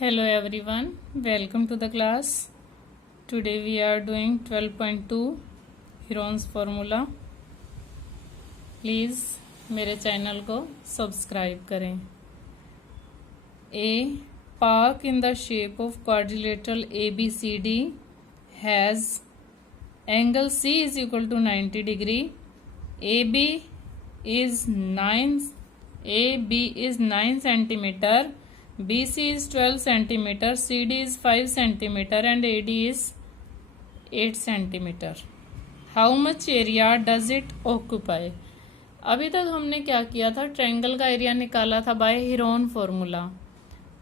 Hello everyone, welcome to the class. Today we are doing 12.2 Heron's formula. Please मेरे channel को subscribe करें. A park in the shape of quadrilateral ABCD has angle C is equal to 90 degree. AB is 9 centimeter. BC is 12 centimeter, CD is 5 centimeter and AD is 8 centimeter. How much area does it occupy? अभी तक हमने क्या किया था, triangle का area निकाला था bye Heron formula.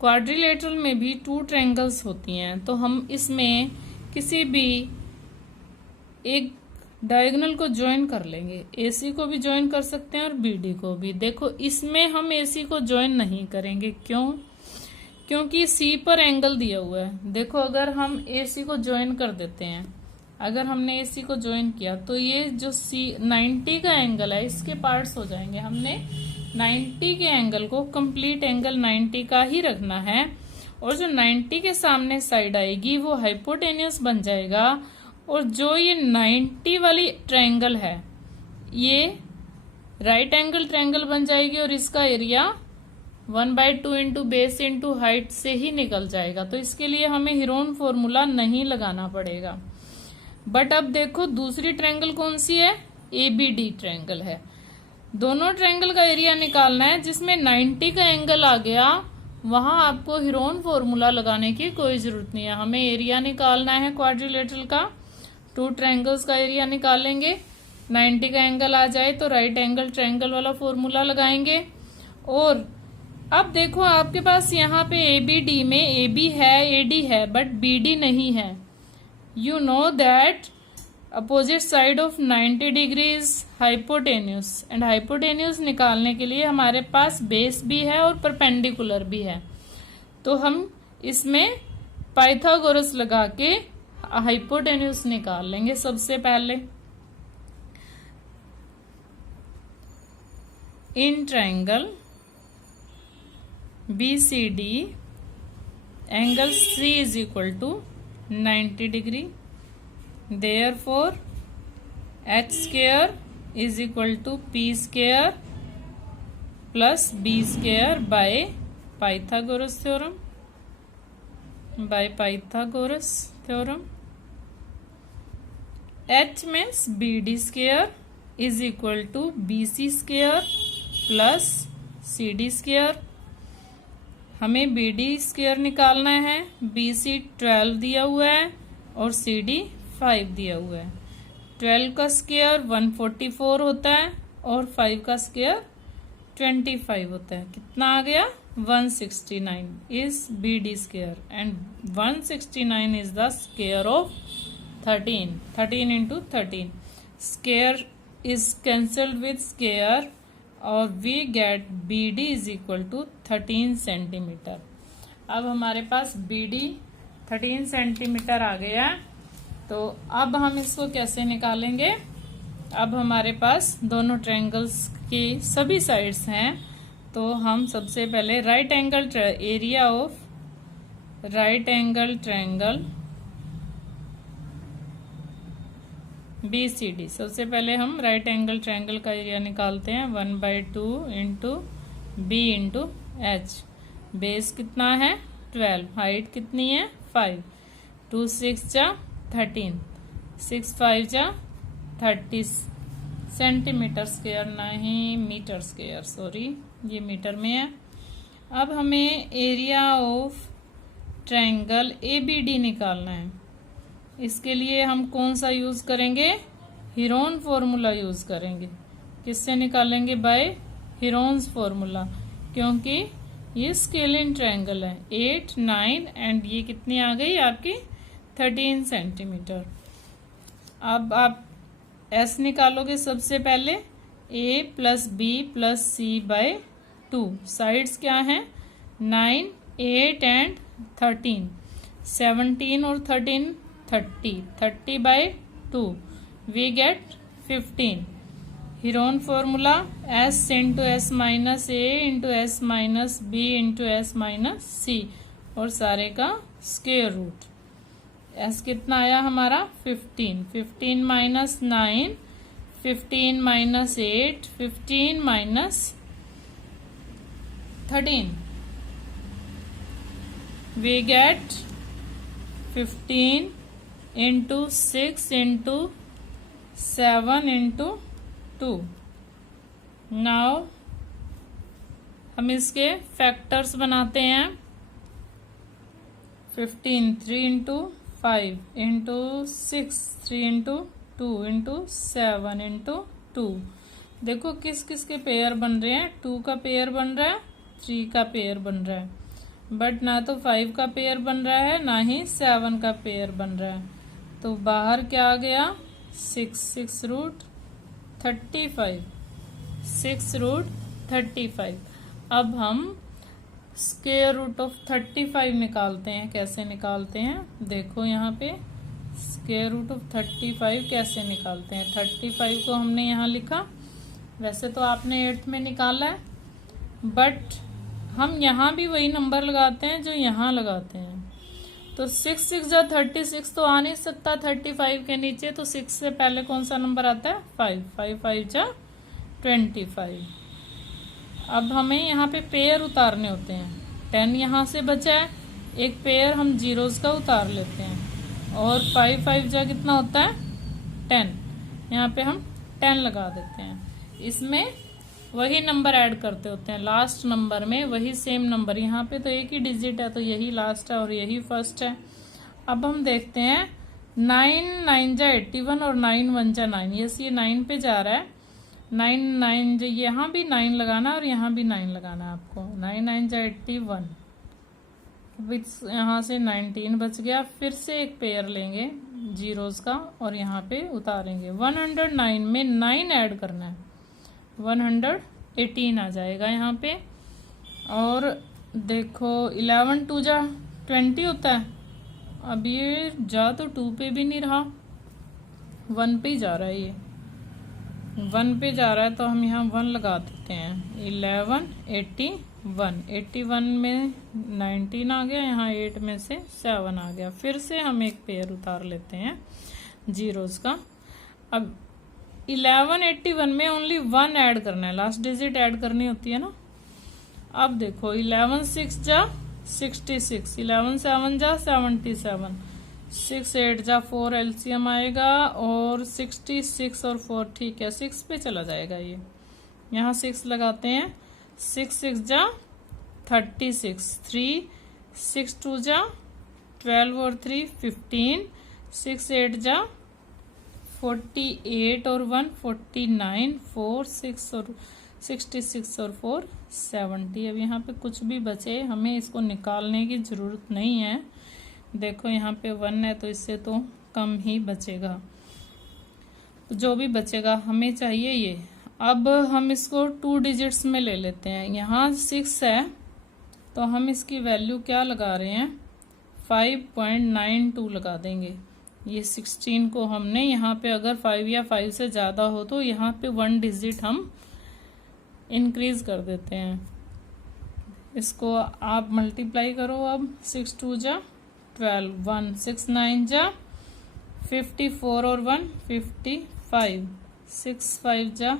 Quadrilateral में भी 2 ट्रायंगल्स होती हैं, तो हम इसमें किसी भी एक डायगोनल को ज्वाइन कर लेंगे. AC को भी ज्वाइन कर सकते हैं और BD को भी. देखो इसमें हम AC को ज्वाइन नहीं करेंगे. क्योंकि C पर एंगल दिया हुआ है. देखो अगर हम AC को ज्वाइन कर देते हैं, अगर हमने AC को ज्वाइन किया तो ये जो 90 का एंगल है इसके पार्ट्स हो जाएंगे. हमने 90 के एंगल को कंप्लीट एंगल 90 का ही रखना है, और जो 90 के सामने साइड आएगी वो हाइपोटेन्यूस बन जाएगा. और जो ये 90 वाली ट्रायंगल है ये राइट एंगल ट्रायंगल बन जाएगी, और इसका area 1/2 into base into height से ही निकल जाएगा. तो इसके लिए हमें हीरोन फॉर्मूला नहीं लगाना पड़ेगा. बट अब देखो दूसरी ट्रायंगल कौन सी है, ABD ट्रायंगल है. दोनों ट्रायंगल का एरिया निकालना है. जिसमें 90 का एंगल आ गया वहां आपको हीरोन फॉर्मूला लगाने की कोई जरूरत नहीं है. हमें एरिया निकालना है क्वाड्रिलेटरल का. 2 ट्रायंगल्स का एरिया निकालेंगे. 90 का एंगल आ जाए तो राइट एंगल ट्रायंगल वाला फॉर्मूला लगाएंगे. और अब देखो आपके पास यहाँ पे ABD में AB है, AD है, बट BD नहीं है. You know that opposite side of 90 degrees hypotenuse, and hypotenuse निकालने के लिए हमारे पास बेस भी है और परपेंडिकुलर भी है. तो हम इसमें पाइथागोरस लगा के हाइपोटेन्यूस निकाल लेंगे. सबसे पहले in triangle BCD angle C is equal to 90 degree. Therefore H square is equal to P square plus B square by Pythagoras theorem. H means BD square is equal to BC square plus CD square. हमें BD square निकालना है. BC 12 दिया हुआ है और CD 5 दिया हुआ है. 12 का स्क्वायर 144 होता है और 5 का स्क्वायर 25 होता है. कितना आ गया, 169 is BD square, and 169 is the square of 13 into 13. Square is cancelled with square और we get BD is equal to 13 centimetre. अब हमारे पास BD 13 सेंटीमीटर आ गया. तो अब हम इसको कैसे निकालेंगे. अब हमारे पास दोनों ट्रायंगल्स की सभी साइड्स हैं. तो हम सबसे पहले right angle area of right angle triangle BCD. सबसे पहले हम राइट एंगल ट्रायंगल का एरिया निकालते हैं. 1/2 into B into H. Base कितना है, 12. हाइट कितनी है, 5. 2 6 जा 13, 6 5 जा 30 सेंटीमीटर स्क्वायर, नहीं मीटर स्क्वायर, सॉरी ये मीटर में है. अब हमें एरिया ऑफ ट्रायंगल ABD निकालना है. इसके लिए हम कौन सा यूज करेंगे, हीरोन फॉर्मूला यूज करेंगे. किससे निकालेंगे, बाय हीरोन्स फॉर्मूला, क्योंकि ये स्केलिन ट्रायंगल है. 8 9 एंड ये कितनी आ गई आपकी 13 सेंटीमीटर. अब आप S निकालोगे. सबसे पहले A plus B plus C by 2. Sides क्या हैं, 9 8 एंड 13. 17 और 13 30 by 2 we get 15. Heron formula S into S minus A into S minus B into S minus C. और सारे का स्क्वायर रूट। एस कितना आया हमारा 15, 15 minus 9, 15 minus 8, 15 minus 13, we get 15 into 6 into 7 into 2। Now हम इसके factors बनाते हैं। 15 3 into 5 into 6, 3 into 2 into 7 into 2। देखो किस किस के पेयर बन रहे हैं। 2 का पेयर बन रहा है, 3 का पेयर बन रहा है, बट ना तो 5 का पेयर बन रहा है ना ही 7 का पेयर बन रहा है। तो बाहर क्या आ गया 6, 6 रूट 35, 6 रूट 35। अब हम स्क्वायर रूट ऑफ 35 निकालते हैं। कैसे निकालते हैं देखो यहाँ पे, स्क्वायर रूट ऑफ 35 कैसे निकालते हैं। 35 को हमने यहाँ लिखा, वैसे तो आपने 8th में निकाला है, बट हम यहाँ भी वही नंबर लगाते हैं जो यहाँ लगाते हैं। तो 6 6 जा 36 तो आ नहीं सकता 35 के नीचे, तो 6 से पहले कौन सा नंबर आता है 5, 5 5 जा 25। अब हमें यहाँ पे पेयर उतारने होते हैं। 10 यहाँ से बचा है, एक पेयर हम जीरोस का उतार लेते हैं, और 5 5 जा कितना होता है 10, यहाँ पे हम 10 लगा देते हैं। इसमें वही नंबर ऐड करते होते हैं, लास्ट नंबर में वही सेम नंबर। यहाँ पे तो एक ही डिजिट है तो यही लास्ट है और यही फर्स्ट है। अब हम देखते हैं 9 9 जा 81 और 9 1 जा 9। यस ये 9 पे जा रहा है। 9 9 यहाँ भी 9 लगाना और यहाँ भी 9 लगाना है आपको। 9 9 जा 81, यहाँ से 19 बच गया। फिर से एक पेयर लेंगे जीरोस का और यहाँ पे उतारेंगे। 109 में 9 ऐड करना है, 118 आ जाएगा यहाँ पे। और देखो 11 2 जा 20 होता है। अब ये जा तो 2 पे भी नहीं रहा, 1 पे ही जा रहा है, ये 1 पे जा रहा है, तो हम यहाँ 1 लगा देते हैं। 11 81, 81 में 19 आ गया, यहाँ 8 में से 7 आ गया। फिर से हम एक पेयर उतार लेते हैं जीरोस का। अब 1181 में ओनली 1 ऐड करना है, लास्ट डिजिट ऐड करनी होती है ना। अब देखो 11 6 जा 66, 11 7 जा 77, 6 8 जा 4 एलसीएम आएगा, और 66 और 4 ठीक है 6 पे चला जाएगा। ये यहाँ 6 लगाते हैं। 6 6 जा 36, 3 6 2 जा 12 और 3 15, 6 8 जा 48 और 1 49, 4 6 और 66 और 4 70। अब यहाँ पे कुछ भी बचे, हमें इसको निकालने की जरूरत नहीं है। देखो यहाँ पे 1 है तो इससे तो कम ही बचेगा, तो जो भी बचेगा हमें चाहिए ये। अब हम इसको 2 डिजिट्स में ले लेते हैं। यहाँ 6 है तो हम इसकी वैल्यू क्या लगा रहे हैं 5.92 लगा देंगे। ये 16 को हमने यहाँ पे अगर 5 या 5 से ज़्यादा हो तो यहाँ पे 1 डिजिट हम इंक्रीज कर देते हैं। इसको आप मल्टीप्लाई करो। अब 6 2 जा 12, 1 6 9 जा 54 और 1 55, 6 5 जा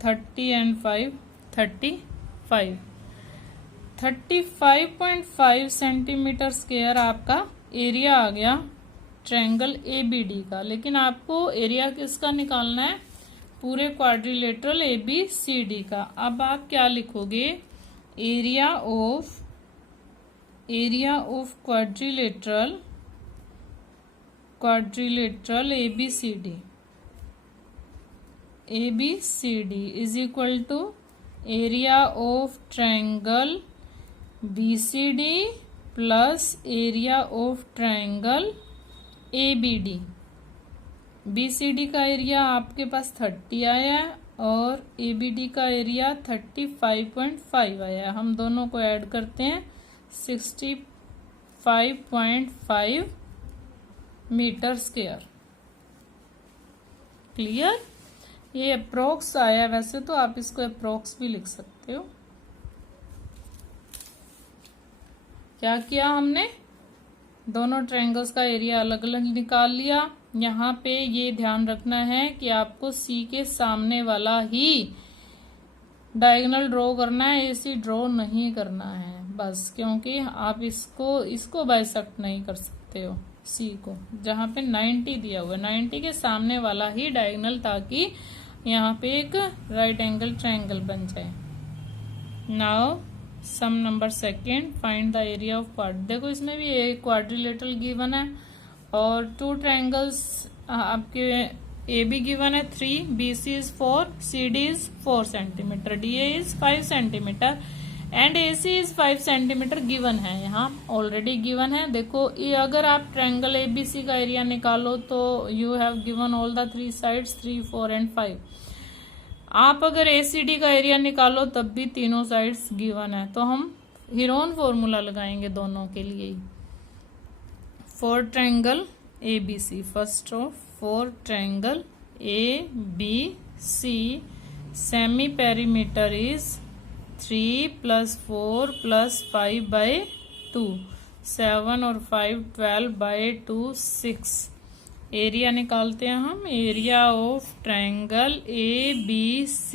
30 एंड 5 35, 35.5 सेंटीमीटर स्क्वायर आपका एरिया आ गया ट्रायंगल ABD का। लेकिन आपको एरिया किसका निकालना है पूरे क्वाड्रिलेटरल ABCD का। अब आप क्या लिखोगे area of quadrilateral ABCD is equal to area of triangle BCD plus area of triangle ABD। BCD का एरिया आपके पास 30 आया है और ABD का एरिया 35.5 आया है। हम दोनों को ऐड करते हैं 65.5 मीटर स्क्वायर। क्लियर? ये अप्रोक्स आया, वैसे तो आप इसको अप्रोक्स भी लिख सकते हो। क्या किया हमने, दोनों ट्रायंगल्स का एरिया अलग अलग निकाल लिया। यहाँ पे ये ध्यान रखना है कि आपको सी के सामने वाला ही डायगोनल ड्रॉ करना है, एसी ड्रॉ नहीं करना है बस, क्योंकि आप इसको बाइसेक्ट नहीं कर सकते हो सी को, जहाँ पे 90 दिया हुआ है 90 के सामने वाला ही डायगोनल, ताकि यहाँ पे एक राइट एंगल ट्रायंगल बन जाए। Now sum number second, find the area of quad. देखो इसमें भी एक क्वाड्रिलेटरल गिवन है और टू ट्रायंगल्स आपके ए बी गिवन है 3, BC is 4, CD is 4 centimetre, DA is 5 centimetre and AC is 5 centimetre given है, यहाँ ऑलरेडी गिवन है। देखो ये अगर आप ट्रायंगल ABC का एरिया निकालो तो you have given all the 3 sides 3, 4 and 5। आप अगर ACD का एरिया निकालो तब भी तीनों साइड्स गिवन है, तो हम हीरोन फॉर्मूला लगाएंगे दोनों के लिए। For triangle ABC, first of for triangle ABC, semi perimeter is 3 + 4 + 5/2, 7 और 5 12/2 6। एरिया निकालते हैं हम, area of triangle ABC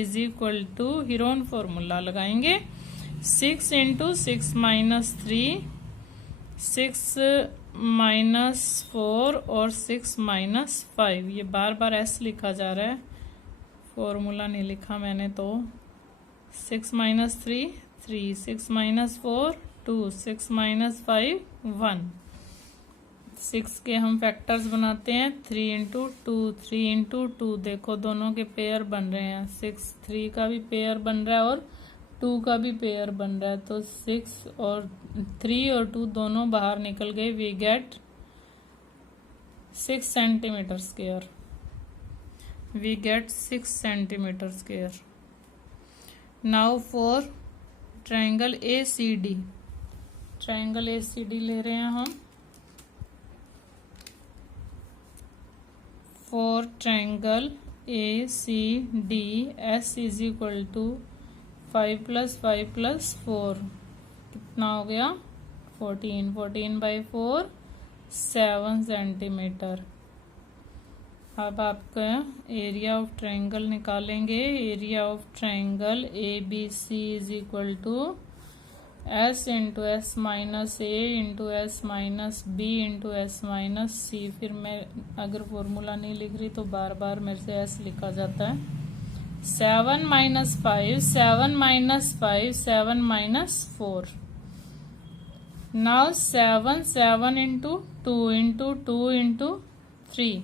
is equal to, Heron formula लगाएंगे, 6 × 6 - 3, 6 - 4 और 6 - 5। ये बार बार S लिखा जा रहा है, फॉर्मूला नहीं लिखा मैंने, तो 6 - 3 3, 6 - 4 2, 6 - 5 1। 6 के हम फैक्टर्स बनाते हैं, 3 × 2 3 × 2। देखो दोनों के पेयर बन रहे हैं, 6 3 का भी पेयर बन रहा है और 2 का भी पेयर बन रहा है, तो 6 और 3 और 2 दोनों बाहर निकल गए। We get 6 centimetre square, we get 6 centimetre square. Now for triangle ACD, triangle ACD ले रहे हैं हम। For triangle ACD, S is equal to 5 + 5 + 4, कितना हो गया 14, 14/4 7 सेंटीमीटर। अब आपका एरिया ऑफ ट्रायंगल निकालेंगे, area of triangle ABC is equal to S × S - A × S - B × S - C। फिर मैं अगर फॉर्मूला नहीं लिख रही तो बार बार मेरे से S लिखा जाता है। 7 - 5 7 - 5 7 - 4। नाउ 7 7 × 2 × 2 × 3।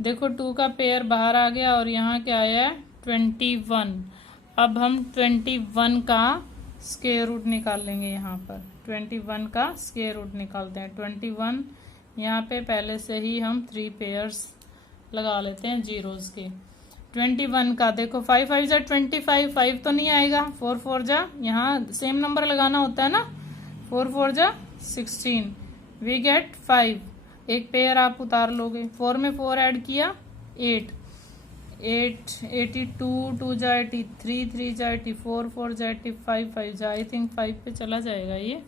देखो 2 का पेयर बाहर आ गया और यहाँ क्या आया है 21। अब हम 21 का स्क्वायर रूट निकाल लेंगे। यहाँ पर 21 का स्क्वायर रूट निकालते हैं। 21 यहाँ पे पहले से ही हम 3 पेयर्स लगा लेते हैं जीरोस के। 21 का देखो 5 5 जा 25, 5 तो नहीं आएगा, 4 4 जा, यहाँ सेम नंबर लगाना होता है ना, 4 4 जा 16, वी गेट 5। एक पेयर आप उतार लोगे, 4 में 4 ऐड किया 8, 8 82, 2 जा 83, 3 जा 84, 4 जा 85, 5 जा, आई थिंक 5 पे चला जाएगा ये,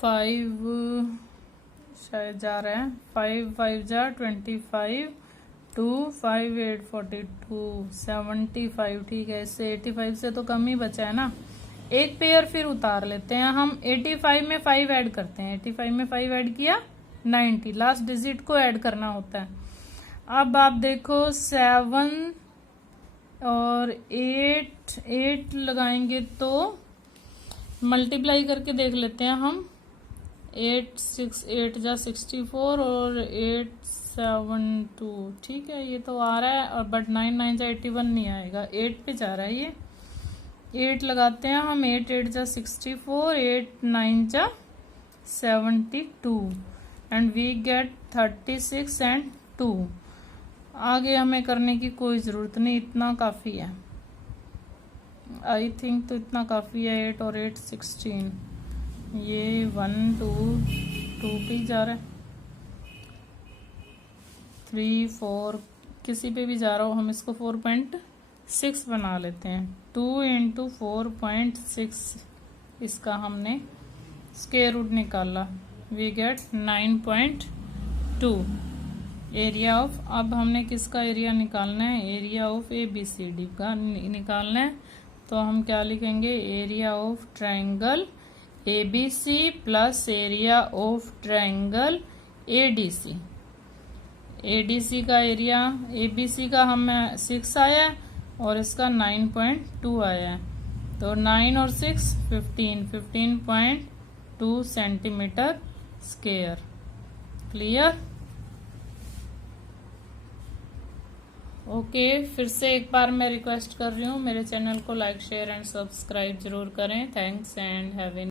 5 शायद जा रहा है, 5 5 जा 25, 2 5 8 42 75। ठीक है, इससे 85 से तो कम ही बचा है ना। एक पेयर फिर उतार लेते हैं हम, 85 में 5 ऐड करते हैं, 85 में 5 ऐड किया 90, लास्ट डिजिट को ऐड करना होता है। अब आप देखो 7 और 8 लगाएंगे तो मल्टीप्लाई करके देख लेते हैं हम, 8 6 8 जा 64 और 8 7 2। ठीक है, ये तो आ रहा है, और बट 9 9 जा 81 नहीं आएगा, 8 पे जा रहा है ये। 8 लगाते हैं हम, 8 8 जा 64, 8 9 जा 72 एंड वी गेट 36 एंड 2। आगे हमें करने की कोई ज़रूरत नहीं, इतना काफ़ी है, आई थिंक तो इतना काफ़ी है। 8 और 8 16, ये 1 2 2 पे जा रहा है, 3 4 किसी पे भी जा रहा हो, हम इसको 4.6 बना लेते हैं। 2 × 4.6 इसका हमने स्क्वायर रूट निकाला, वी गेट 9.2 एरिया ऑफ। अब हमने किसका एरिया निकालना है, एरिया ऑफ ABCD का निकालना है। तो हम क्या लिखेंगे, area of triangle ABC plus area of triangle ADC। ADC का एरिया, ABC का हमें 6 आया और इसका 9.2 आया है। तो 9 और 6 15.2 सेंटीमीटर स्क्वायर। क्लियर? ओके, फिर से एक बार मैं रिक्वेस्ट कर रही हूँ, मेरे चैनल को लाइक शेयर एंड सब्सक्राइब जरूर करें। Thanks and have a